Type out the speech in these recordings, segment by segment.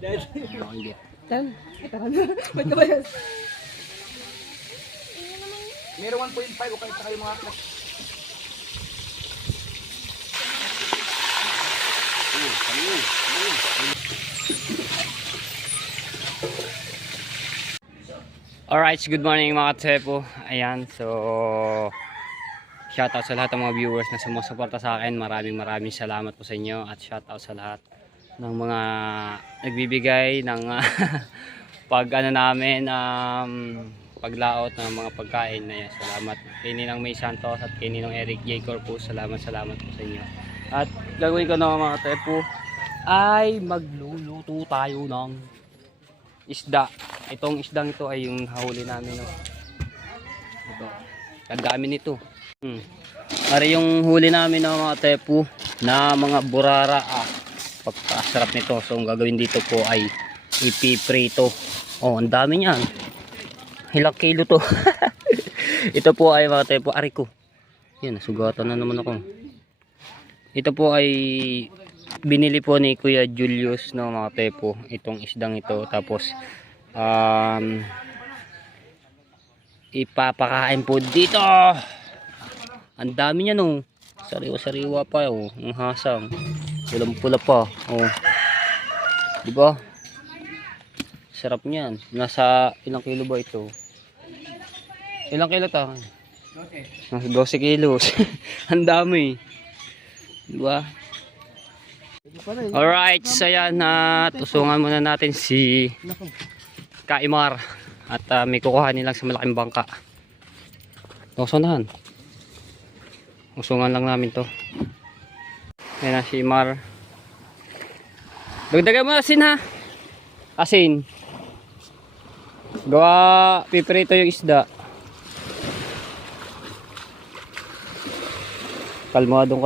Hindi. Tan, ito na. Ba't ka ba yan? Meron 1.5 o kahit sa kayo mga Alright, good morning mga Tsepo. Ayan, so shoutout sa lahat ng mga viewers na sumusuporta sa akin. Maraming salamat po sa inyo. At shoutout sa lahat ng mga nagbibigay ng pag ano namin paglaot ng mga pagkain na yan. Salamat kay Ninang May Santos at kay Ninong Eric J. Corpus. Salamat po sa inyo. At gagawin ko na mga Tsepo ay magluluto tayo ng isda. Itong isdang ito ay yung huli namin, no? Ito. Ang dami nito. Ari yung huli namin ng mga Tsepo na mga burara. Pagkasarap nito. So ang gagawin dito po ay ipiprito. Oh, ang dami niyan. Ilang kilo to. Ito po ay mga Tsepo. Ari ko. Yan, nasugatan na naman ako. Ito po ay binili po ni Kuya Julius, no, mga Tsepo, itong isdang ito. Tapos ipapakain po dito. Ang dami niya, no. Sariwa pa, oh. Ang hasang. Pulang-pula pa, oh. Diba? Sarap niyan. Nasa ilang kilo ba ito? Ilang kilo ta? 12. Nasa 12 kilos. Ang dami. Diba? Alright, so yan, tusungan muna natin si Kaimar at may kukuhanin lang sa malaking bangka. Tusunahan. Usungan lang namin to. Yan na si Imar. Dagdagan mo asin, ha. Asin. Gawa piprito yung isda. Kalmado.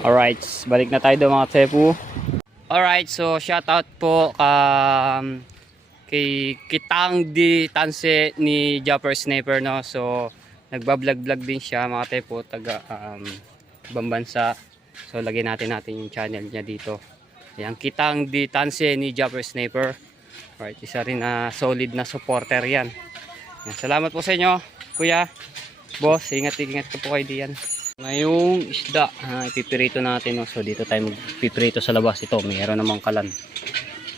Alright, balik na tayo doon mga Tsepo. Alright, so shoutout po kay Kitang Di Tanse ni Japper Sniper, no. So nagba-vlog din siya mga Tsepo, taga ibang bansa. So lagyan natin yung channel niya dito. Ayan, Kitang Di Tanse ni Japper Sniper. Alright, isa rin na solid na supporter yan. Ayan, salamat po sa inyo, kuya. Boss, ingat ka po kayo diyan. Ngayong isda, ipipirito natin, no? So dito tayo magpipirito sa labas. Ito, mayroon namang kalan,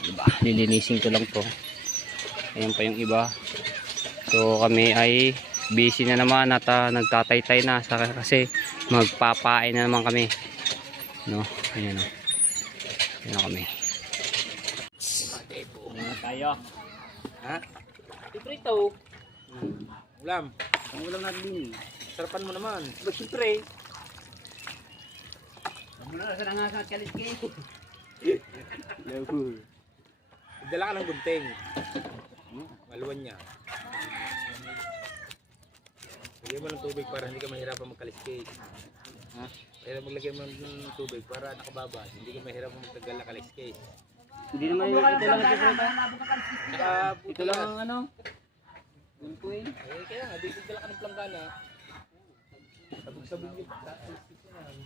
diba? Lilinisin ko lang to. Ayan pa yung iba. So kami ay busy na naman at nagtataytay na kasi magpapain na naman kami, no? Ayan, no? Ayan na kami. Tayo. ha? Pipirito. Ulam. Ang ulam natin din. Sarapan mo naman. Ba, siyempre. Muna na sa nangasang kaliski. Dala ka ng gunting. Maluwan niya. Lagyan mo ng tubig para hindi ka mahirapan magkaliskate. Ha? Kaya maglagay mo ng tubig para nakababa. Hindi ka mahirapan magtagal na kaliskate. Hindi naman ito lang ang pipirito. Saka Ito lang ang ano. Buntuin. kaya nga, dito dala ka ng planggana. Sabog-sabog yung kaliskate yan.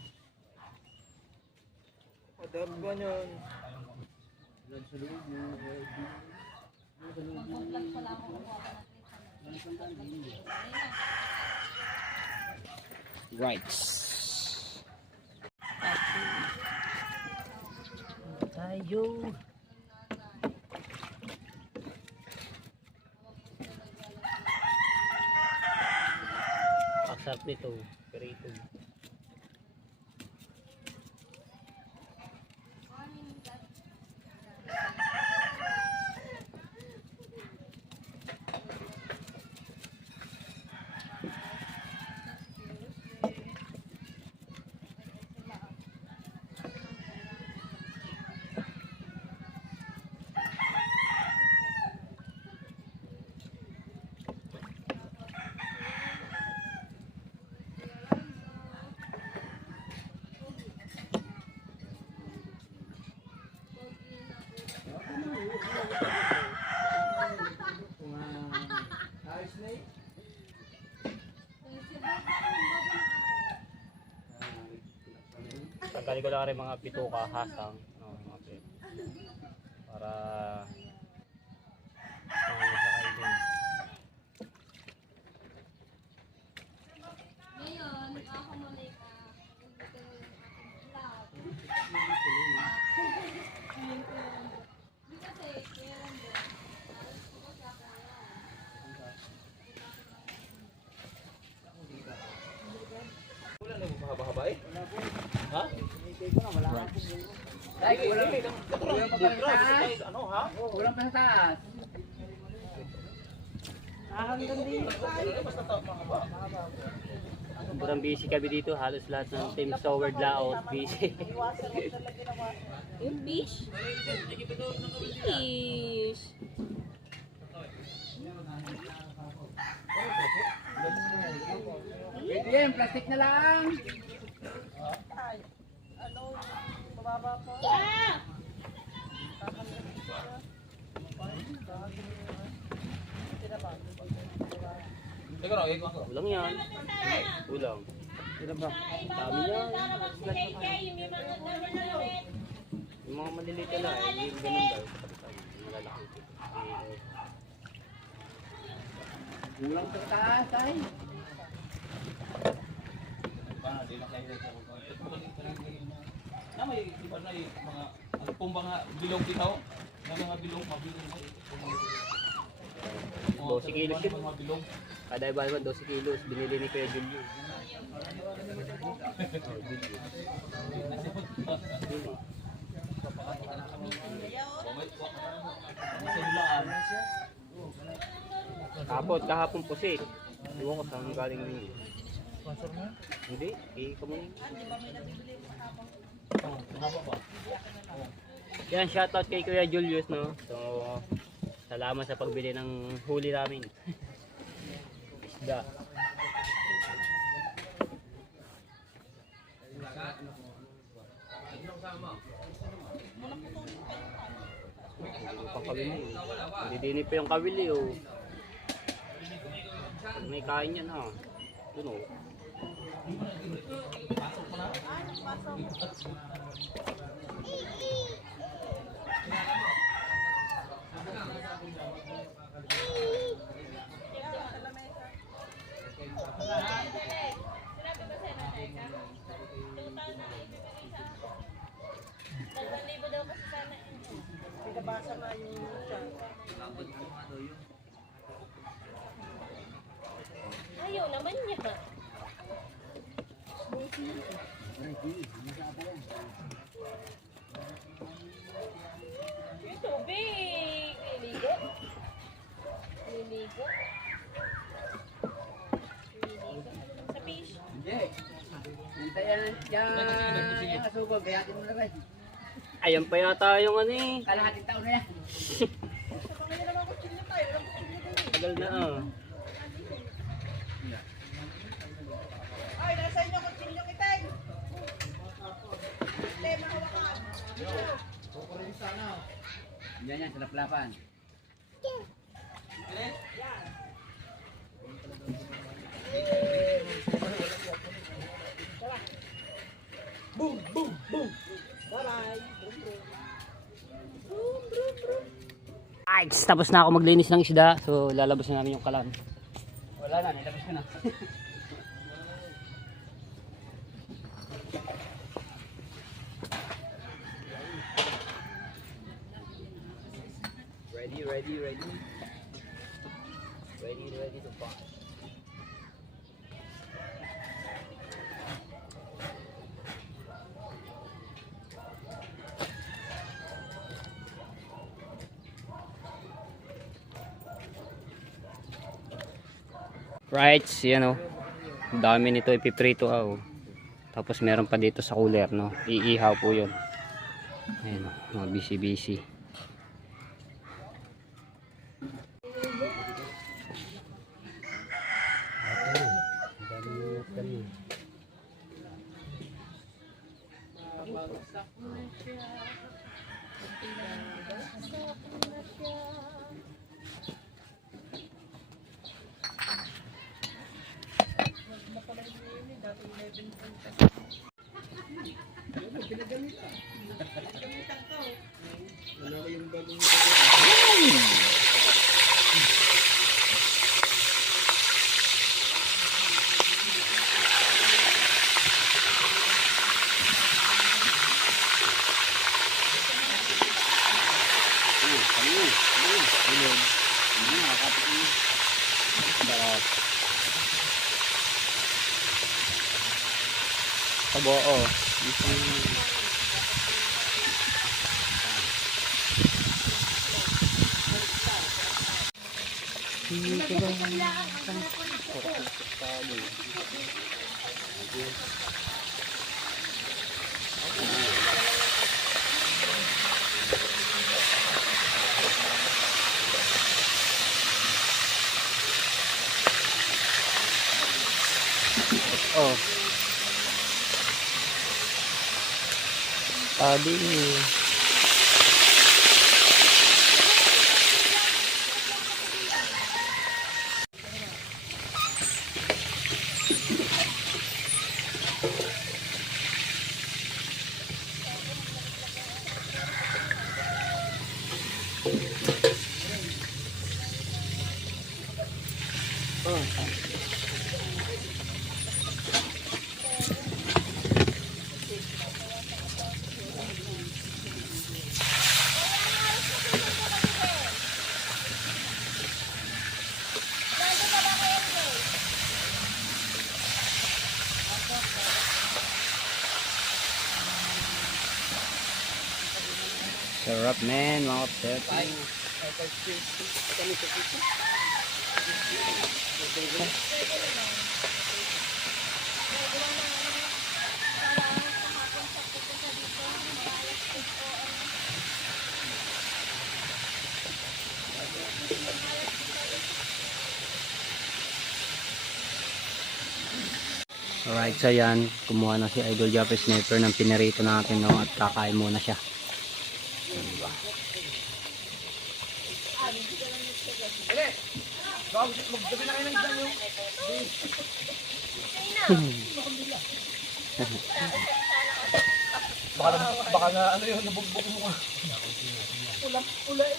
O, dami ba yun? Right. Tayo. Pasap nito, perito. Tali ko lang rin mga pituka, hasang. No, mga pito. Para ano sa kainin. Ngayon, ako Monica. Wala na yung mahaba-haba eh. Ha? Ano ha? Kulang pa sa taas. Sobrang busy kami dito. Halos lahat ng team Toward Laos busy. Yung fish? Fish. Yan, plastic na lang. Ah! Teka na, ikaw ako. Ulang yan. Ulang. Dami yan. Yung mga maliliit na lang. Yung ganun daw. Yung malalaki. Kulang sa taas ay. Na may iba na yung mga ano pong mga bilog bitaw, na mga bilog mabilog. 12 kilos yun. Mga bilog. Kada iba naman 12 kilos. Binili ni Kuya Julio. Kahapon pusit. Iwan ko saan galing yun. Hindi, kamo na. Yan, shoutout kay Kuya Julius, no? So, salamat sa pagbili ng huli namin. Isda. Hindi din pa yung kawili, oh. May kain yan, ha. Yun, oh. Ayaw naman niya. Yung tubig. Liligo. Liligo. Liligo. Sa fish. Hindi. Hintayan yan asubog. Gayatin mo na rin. Ayan pa yata yung ano eh. Kalahating taon na yan. Tagal na, ah. Ay, nasa inyo kutsilyo kiteng. Tema hawakan. Yan yan, sa laplapan. Ay, tapos na ako maglinis ng isda. So, lalabas na namin yung kalan. Wala na, nilabas ko na. Ready to fire. Right, yan o. Ang dami nito ipiprito oh. Tapos meron pa dito sa cooler, no. Iihaw po 'yon. Ayun, mga busy. Sarap. Tabo, oh. Oh. Tadi. Sarap men, mga kapatid. Alright, so yan, kumuha na si Idol Japanese Sniper ng pinirito natin, no, at kakain muna siya. Diba? Magdabi na kayo ng isda nyo. Baka na ano yun, nabugbog mo ka. Pula eh.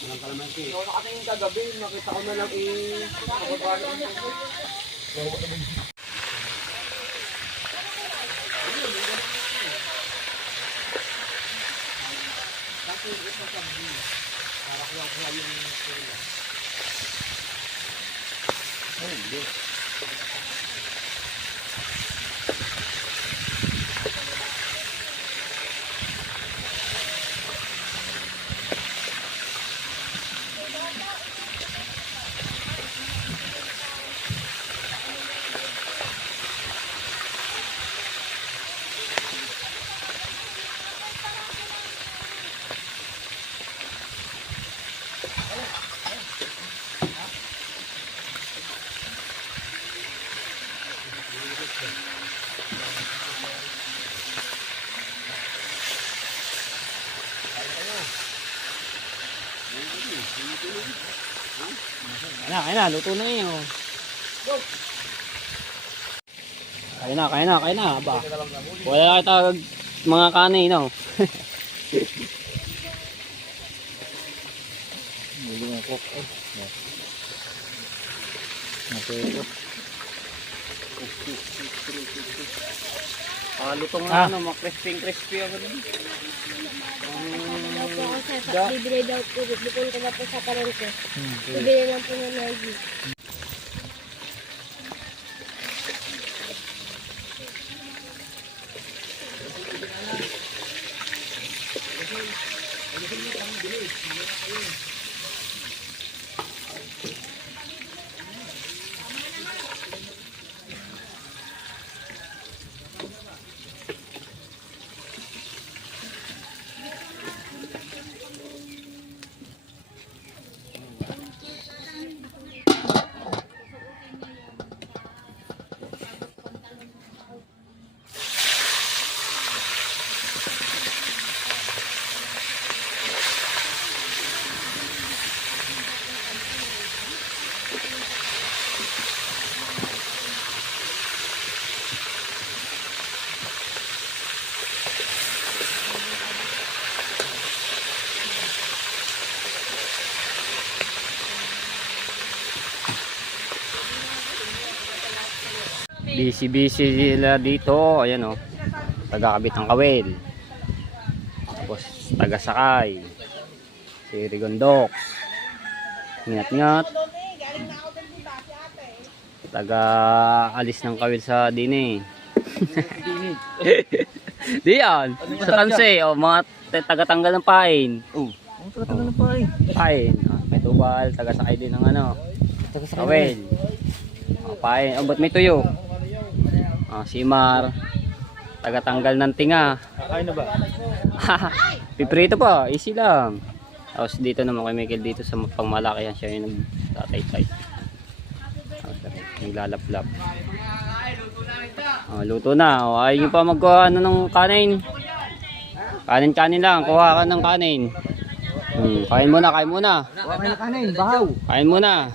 Walang kalamansi. Ikaw na kasing kagabi, nakita ko na lang Kaya na, luto na yun. Oh. Kaya na, ba? Wala kita mga kanay, no? Hindi mo cook, eh. Napito. Lutong na, ano, crispy ako din. Bibili daw po, bukod ka na po sa palengke. Bibili lang po ng Maggi. Busy sila dito. Ayan, oh. Taga-kabit ng kawel. Tapos taga-sakay. Si Rigondox. Ingat-ingat. Doon eh, galing na ako din diba si ate. Taga alis ng kawil sa dini. Di yan. Sa kanse, oh, mga taga-tanggal ng pain. Oh. Ang tagal na pa eh. Pain. Oh, may tubal, taga-sakay din ng ano. Kawil. Oh, pain. Oh, ba't may tuyo? Oh, simar. Taga-tanggal ng tinga. Kakain na ba? Piprito pa, easy lang. Tapos dito naman kay Michael dito sa pangmalakihan siya yung nagtatay-tay. Naglalaplap. Oh, luto na. Oh, ayaw nyo pa ano ng kanin. Kanin lang. Kuha ka ng kanin. Kain muna, kain muna. Kakain na kanin, bahaw. Kain muna.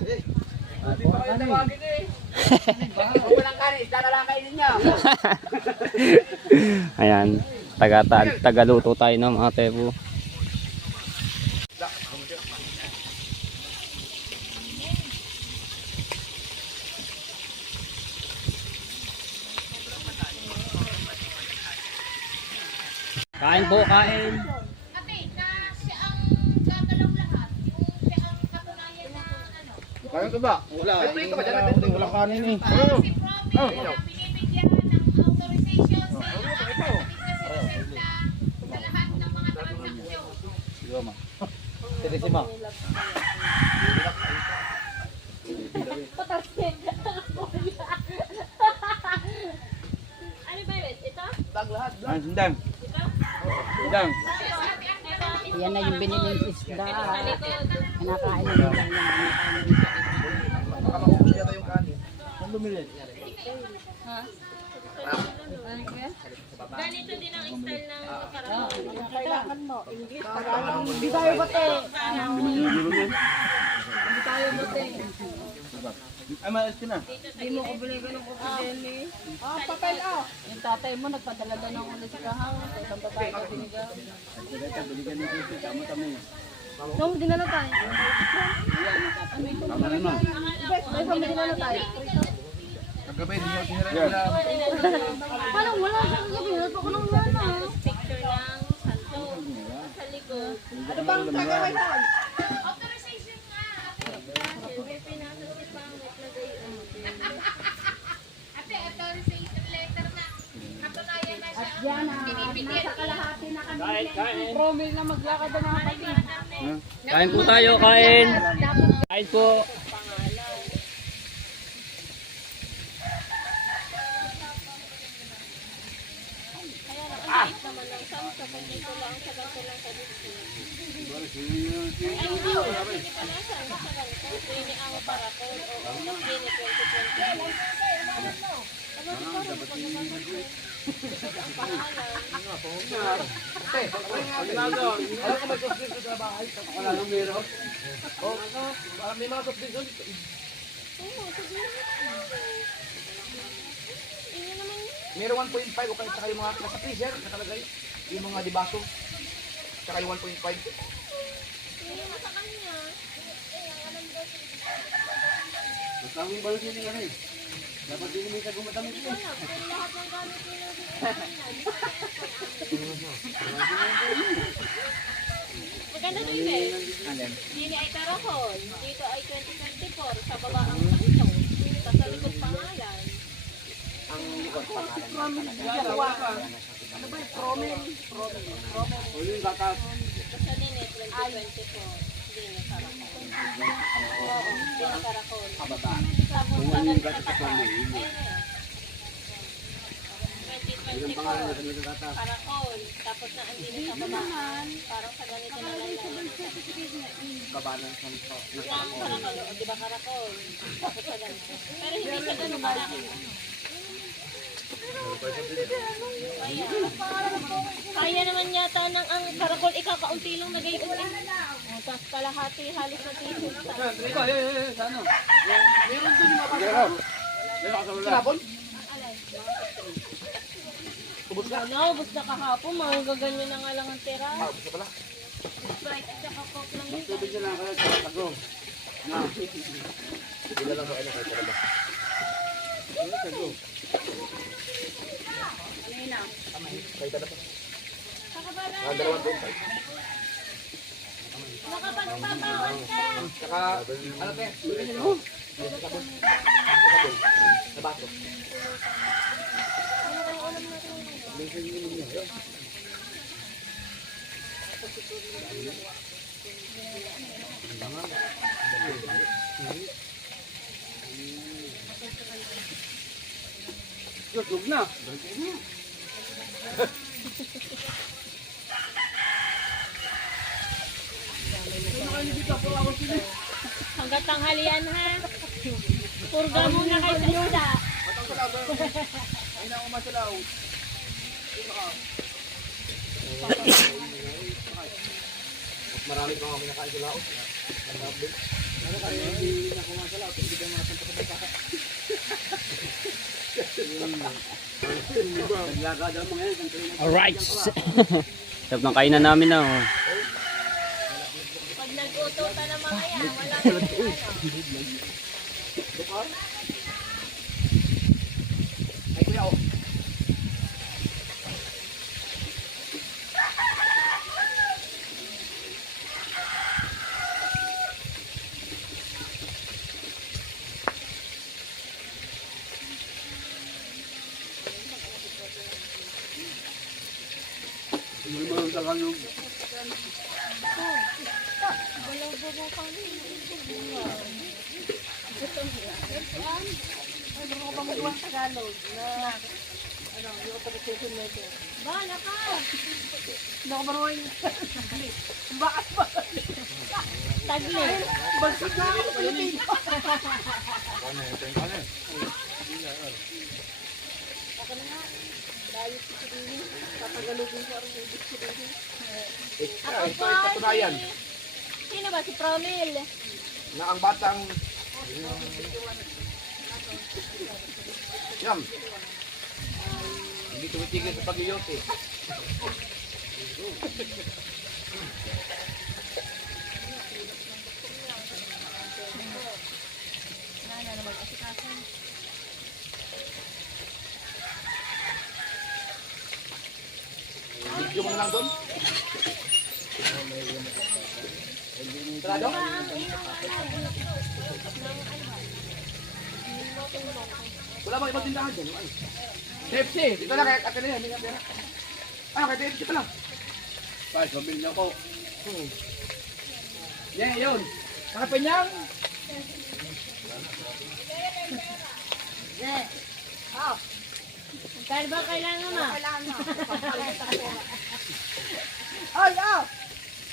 Walang kanin, isda na lang kainin niyo. Ayan. Tagaluto tayo ng mga tepo. Kain po, kain. Ate, na siya ang gagalaw lahat. Kung siya ang katunayan na ano. Kaya ka ba? Wala. Wala kanin eh. Si Promi, binibigyan ng authorization sa resenta sa lahat ng mga transaksyon. Sige ma. Sige ma. Ano ba yun? Ito? Ang sundang. Sundang. Yan na yung biniling isda. Kinakain na nila yan. Ganito din ang style ng karang. Kailangan mo. Hindi tayo bate. Ay, maalas ka na. Ah, papel oh. Yung tatay mo nagpadala daw ng ulit sa kahang. Sa isang babae na binigaw. Nung dinala tayo. Tama na ma. May dinala tayo. Kagabi, hindi ako tinira. Parang wala siya kagabi. Nalpa ko nung wala. Picture lang. Santo. Sa likod. Ano bang gagawin doon? Authorization nga. Siyempre, pinasa si Pangit. Lagay. Ate, authorization letter na. Katunayan na siya. Yan na. Nasa kalahati na kami. Promil na maglakad na mga kapatid. Kain po tayo, kain. Kain po. Meron 1.5 o kaya saka yung mga nasa freezer nakalagay. Yung mga dibaso. Saka yung 1.5. Masaming ba sila nga rin? Dapat din may kagumatamit ko. Maganda din eh. Dini ay Caracol. Dito ay 2024. Sa baba ang Santo. Sa likod pangalan. Ang likod pangalan niya talaga. Ano ba yung promil? O yung gatas. Basta din eh, 2024. Dini Caracol. Oo, Dini Caracol. Kababa. Tapos sa ganito sa taas. Ilang pangalan na sa gatas? Caracol. Tapos na ang dini sa baba. Parang sa ganito na lang. Kabalan sa nito. Yung Caracol, o diba Caracol? Tapos sa ganito. Pero hindi siya ganun malaki. Kaya naman yata ng ang Caracol ikakaunti lang nag-iunti. Tapos kalahati halos na t-shirt. Sabon? Ano, ubos na kahapon, magaganyan na nga lang ang tira. Gusto pala. Sprite at saka coke lang yun. Tubig na lang kayo sa tago. Na. Bila lang kayo kayo talaga. Tago. Kayo talaga. Saka ba na? Dalawang 25. Nakapagpapawan ka. Saka, ano te? Bilhin mo. Sabon. Sabon. Sa baso. Susog na. Hanggat tanghalian ha. Purga muna kayo sa isda. Matang salaw. Ay na umasa salaw. Marami pa ako kinakain sa laot. Ano kayo hindi na kumasalaw? Hindi ka mga santo ka pa. Naglagada mo ngayon. Alright. Sarap ng kainan namin na. Oh. Pag nag-ututa ng mga yan, wala kang ano. Ay kuya oh. Ba, naka. Tagli. Bagsak na ako sa Pilipino. Ako Ito ay katunayan Sino ba? Si Promil. na ang batang Yam. Hindi tumitigil sa pag-iyote. Video mo na lang doon. Sarado? Wala bang ibang tindahan dyan? Ano? KFC! Dito na kaya atin na yan. Hindi nga pera. Ano kaya KFC pa lang? Guys, mabili niyo ako. Yeah, yun. Hanapin niya. Kaya ba kailangan mo? Ay, ah!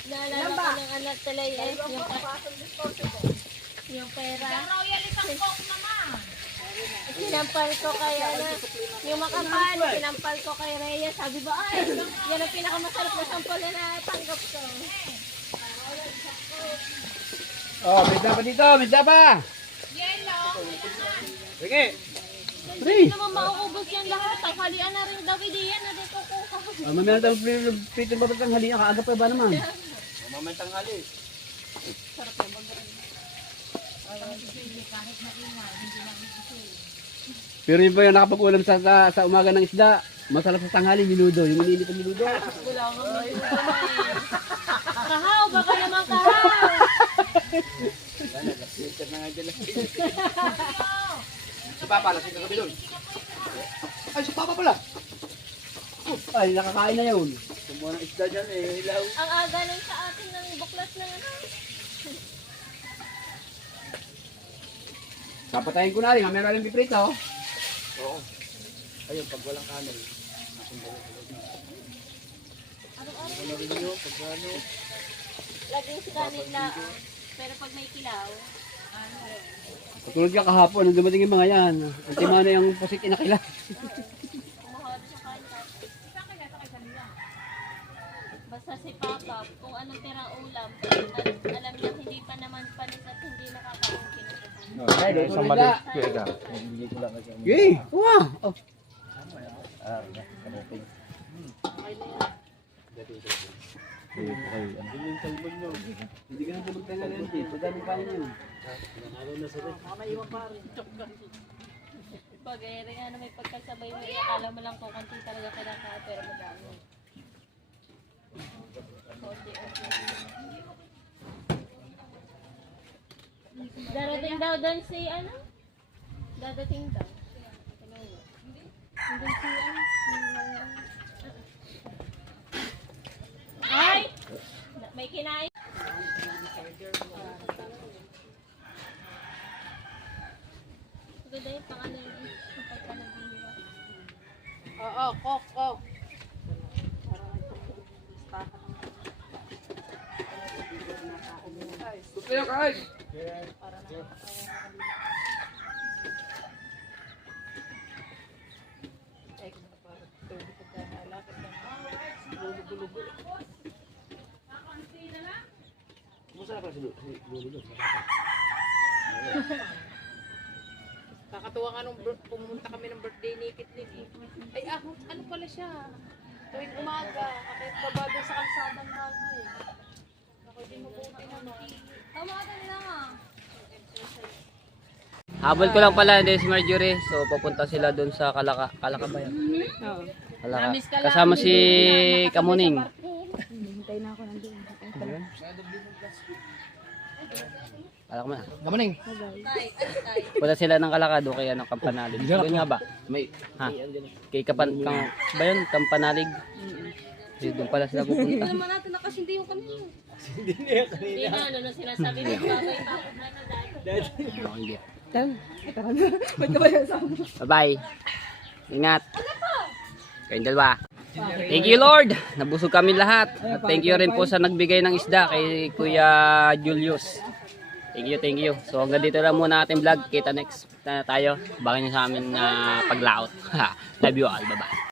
Naalala ko ng anak talay eh. Yung pera. Royal isang coke naman. Sinampal ko kay ano, yung makapal, sinampal ko kay Rhea. Sabi ba, ay, yan ang pinakamasarap na sampal na natanggap ko. Oh, bida pa dito, bida pa. Yellow. Sige. Hindi naman mauubos yan lahat. Tanghalian na rin daw, hindi yan na dito ko. Mamaya na tayo pito ba itong hali? Kaaga pa ba naman? Mamaya tanghali. Pero yun ba yung nakapag-ulam sa umaga ng isda? Masarap sa tanghali, minudo. Yung ininit ang minudo. Wala nga may kahaw, baka naman kahaw. Sa papa, lasing ka kami doon. Ay, sa papa pala. Ay, nakakain na yun. Kumuha ng isda dyan eh, ilaw. Ang aga nun sa atin ng buklat ng ano. Papatayin ko na rin, meron rin piprito. Oo. Ayun, pag walang kanin. Laging si kanila. Pero pag may kilaw, Katulad ka kahapon, nung dumating yung mga yan. Ang timano yung pusit inakila. kumuha doon sa kanya. Basta si Papa, kung anong tirang ulam, at alam niya hindi pa naman panis at hindi nakakaroon kinukuhan. Ay, doon sa mali. Yay! Uwa! Oh. Hindi ka na tulog tayo ngayon, Jay. Padami pa yun yun. Pag rin ano may pagkasabay mo, akala mo lang kung konti talaga kinakain, pero madami. Konti. Darating daw doon si ano? Dadating daw. Hanggang si ano? Ay! May kinain. Maganda yung pangalan kapag ka nagbihiwa. Oo, kok. Kayo kain. Kumusta na pala si Lulu? Kakatuwa nga nung pumunta kami ng birthday ni Kitlit. Ay, ano pala siya? Tuwing umaga, akit baba doon sa kalsadang bago. Ako din mabuti naman. Habol ko lang pala, hindi si Marjorie. So, papunta sila doon sa Kalaka ba yan? Kalaka. Kasama si Kamuning. Hintay na ako nandun. Kalaka mo na. Gamaning. Punta sila ng Kalaka doon kaya ng Kampanalig. Doon nga ba? May Ha? Kay ba yun? Kampanalig? Doon pala sila pupunta. Naman natin nakasindi yung kami. Hindi na, ano na sinasabi ng babay tapos na dahil. Bye-bye. Ingat. Kayong dalawa. Thank you Lord. Nabusog kami lahat. At thank you rin po sa nagbigay ng isda kay Kuya Julius. Thank you. So hanggang dito lang muna ating vlog. Kita next na tayo. Baka nyo sa amin paglaot. Love you all. Bye-bye.